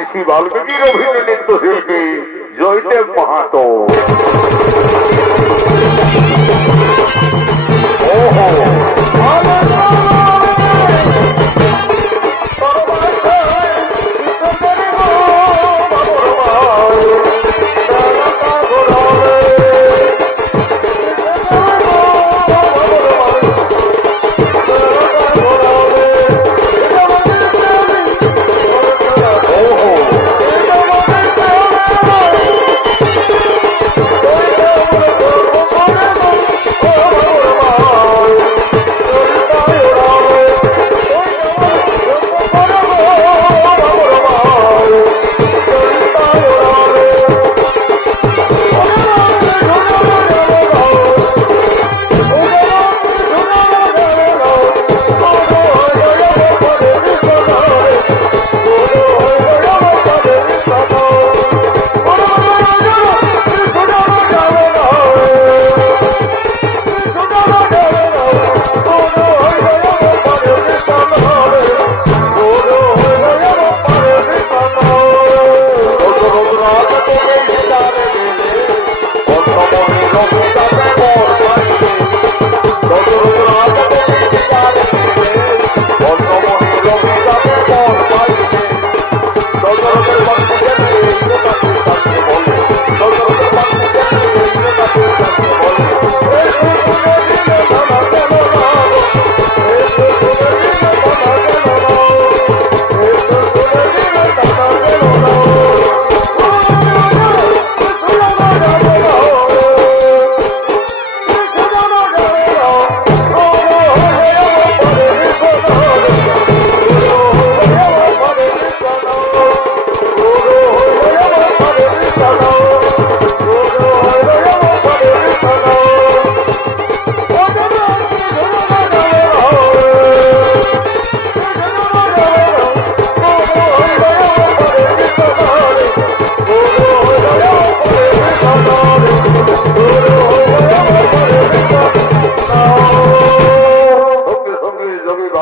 ঋষি বাল্মীকির অভিনয় নৃত্যশিল্পী জয়দেব মাহাতো। ওহো!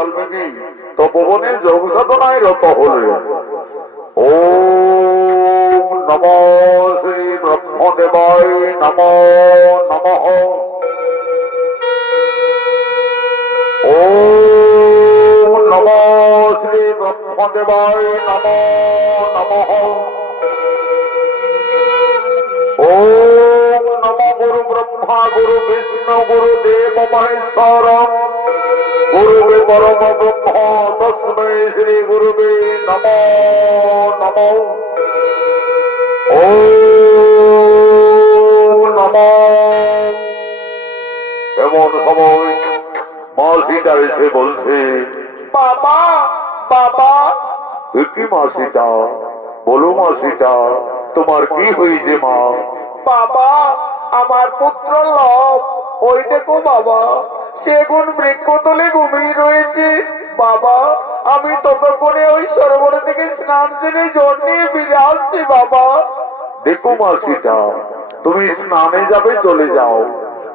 বাল্মীকি তপবনে যোগ সাধনায় রত হলেন ও নম শ্রী ব্রহ্মদেবায় নম নম। ও নম শ্রী ব্রহ্মদেবায় নম নম। ওম নম গুরু ব্রহ্মা গুরু বিষ্ণু, গুরু দেব মহেশ্বর। পরম ব্রহ্ম তস্মৈ শ্রী গুরুবে নম নম ও নম এমন সময় মা সীতা এসে বলছে, বাবা বাবা। কি মা সীতা বলো মা সীতা তোমার কি হয়েছে মা? বাবা, আমার পুত্র লব। ওই দেখো বাবা। সেগুন বৃক্ষতলে ঘুমিয়ে রয়েছে। বাবা, আমি ততক্ষণে ওই সরোবর থেকে স্নান সেরে জল নিয়ে ফিরে আসছি, বাবা। দেখো মা সীতা তুমি স্নানে যাবে, চলে যাও।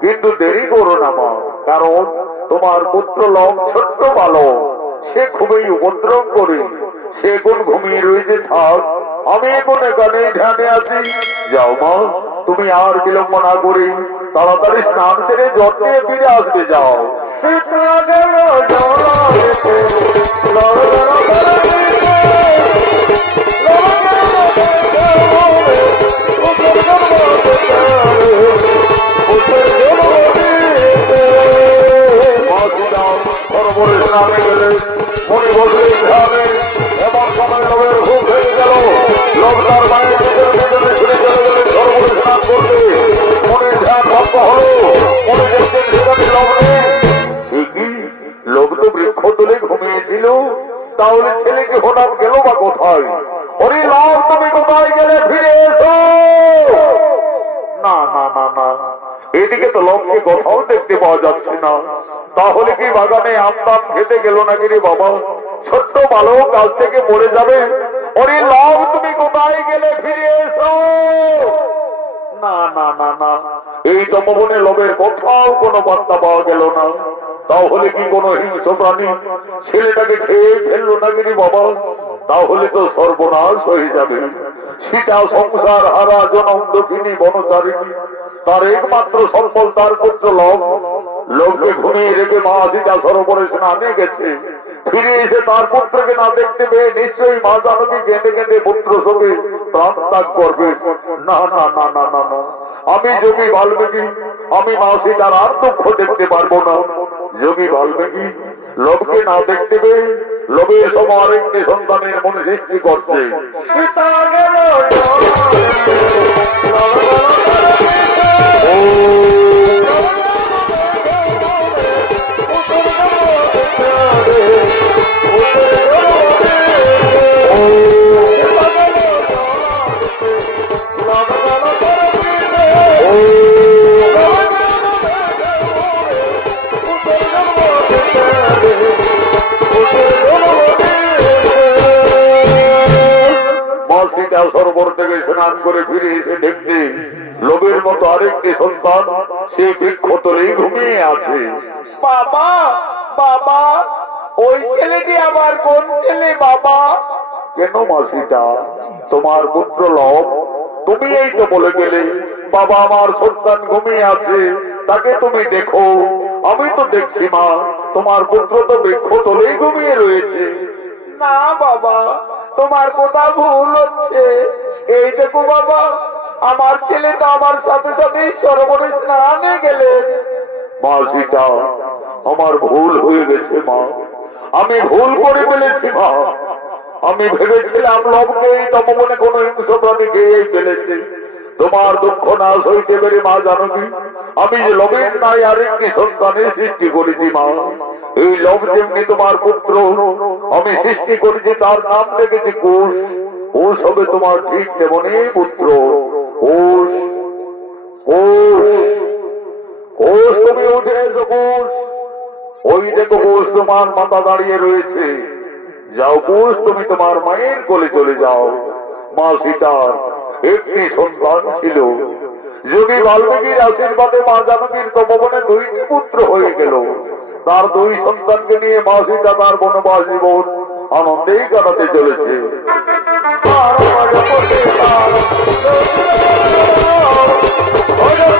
কিন্তু দেরি করো না, মা, কারণ তোমার পুত্র লম ছোট্ট বালক, সে খুবই উপদ্রব করে। সে এখন ঘুমিয়ে রয়েছে, থাক, আমি এখন এখানে ধ্যানে আছি। যাও, মা, তুমি আর বিলম্ব না করে তাড়াতাড়ি স্নান সেরে জল ফিরে আসতে যাও। সরোবরে স্নানে গেলে মনে ধ্যানে এমন সময় লোকের ঘুম ভেঙে গেল। লোক তার তাহলে ছেলেকে হঠাৎ গেল বা কোথায়? ওরে লাভ তুমি কোথায় গেলে? ফিরে এসো! না না না না। এদিকে তো লোককে কোথাও দেখতে পাওয়া যাচ্ছে না। তাহলে কি বাগানে আম টাম খেতে গেল নাকি রে বাবা? ছোট্ট বালক কাল থেকে মরে যাবে। ওরে লাভ তুমি কোথায় গেলে? ফিরে এসো! না না না না। এই তপবনে লোভের কোথাও কোনো বার্তা পাওয়া গেল না। তাহলে কি কোনো হিংস্র প্রাণী ছেলেটাকে খেয়ে ফেলল নাকি রে বাবা? তাহলে তো সর্বনাশ হয়ে যাবে। সীতা সংসার হারা জনম দক্ষিণী বনচারিণী, তার একমাত্র সম্বল তার পুত্র লব। লোককে ঘুমিয়ে রেখে মা সীতা সরোবরে স্নানে গেছে। ফিরে এসে তার পুত্রকে না দেখতে পেয়ে নিশ্চয়ই মা জানবী কেঁদে কেঁদে পুত্র শোকে প্রাণ ত্যাগ করবে। না না না না না না। আমি যোগী বাল্মীকি আমি মাসি তার আর দুঃখ দেখতে পারব না। যোগী বাল্মীকি লোককে না দেখতে পেয়ে লোভে সময় আরেকটি সন্তানের মনে সৃষ্টি করছে। সীতা ফিরে লোভের মতো আরেকটি সন্তান সে বৃক্ষ তলেই ঘুমিয়ে আছে। বাবা বাবা ওই ছেলেটি আমার কোন ছেলে বাবা? কেন মা সীতা তোমার পুত্র লব তুমি এই তো বলে গেলে বাবা আমার সন্তান ঘুমিয়ে আছে তাকে তুমি দেখো। আমি তো দেখছি মা তোমার পুত্র তো বৃক্ষ তলেই ঘুমিয়ে রয়েছে। না বাবা তোমার কথা ভুল হচ্ছে। এই দেখো বাবা আমার ছেলে তো আমার সাথে সাথে সরোবরে স্নানে গেলেন মা, সীতা, আমার ভুল হয়ে গেছে, মা। আমি ভুল করে ফেলেছি, মা। আমি ভেবেছিলাম লবকে এই তমবনে কোন হিংস্র প্রাণী খেয়েই ফেলেছে। তোমার দুঃখ না সইতে পেরে, মা, জানো কি? আমি যে লবের নাই আরেকটি সন্তানের সৃষ্টি করেছি, মা। এই লব যেমনি তোমার পুত্র, আমি সৃষ্টি করেছি, তার নাম রেখেছি কোষ কোষ হবে তোমার ঠিক তেমনই পুত্র। তোমার মাথা দাঁড়িয়ে রয়েছে। যাও তুমি তোমার মায়ের কোলে চলে যাও। মা সীতার একটি সন্তান ছিল। বাল্মীকির আশীর্বাদে মা জানকীর তপবনে দুইটি পুত্র হয়ে গেল। তার দুই সন্তানকে নিয়ে মা সীতা তার বনবাস জীবন আনন্দেই কাটাতে চলেছে। Oh,